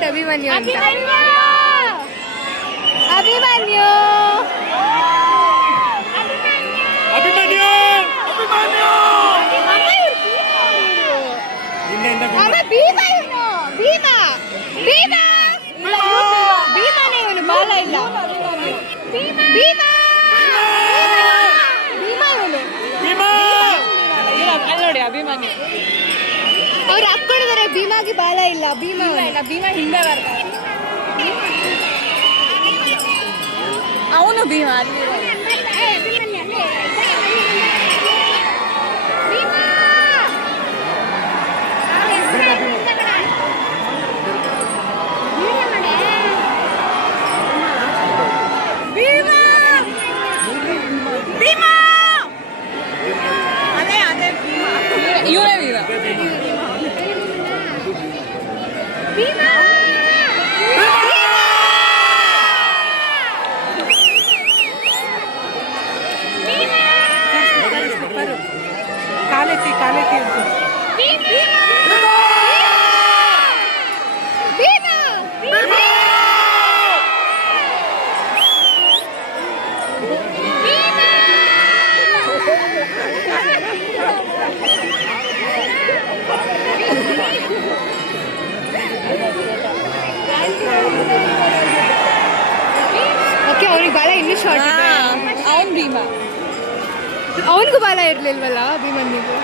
Favourite Abhimanyu ಅಂತ. ಅಭಿಮನ್ಯು ಭೀಮಾ ಇವನು ಭೀಮಾ ಭೀಮಾ ಭೀಮಾನೇ ಇವನು ಬಾಲ ಇಲ್ಲ ಭೀಮಾ ಭೀಮಾ ಇವನು ನೋಡಿ ಅಭಿಮನ್ಯು ಅವ್ರು ಹಾಕೊಂಡಿದ್ದಾರೆ. ಭೀಮಾಗೆ ಬಾಲ ಇಲ್ಲ. ಭೀಮಾ ಭೀಮಾ ಹಿಂದೆ ಬರ್ತಾರೆ. ಅವನು ಭೀಮಾ ಅಲ್ಲಿ ಇವರೇ ವೀರ ಕಾಲೆತ್ತಿ ಅಂತ ಓಕೆ, ಅವ್ನಿಗೆ ಬಾಲ ಇನ್ನೂ ಶಾರ್ಟ್ ಇದೆ. ಅವನು ಭೀಮಾ, ಅವನಿಗೂ ಬಾಲ ಇರ್ಲಿಲ್ವಲ್ಲ ಭೀಮನ್ನಿಗೂ.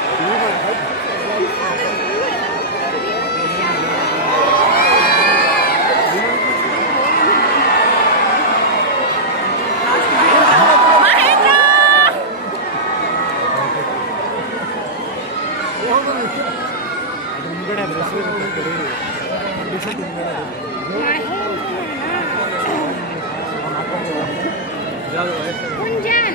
Kunjan.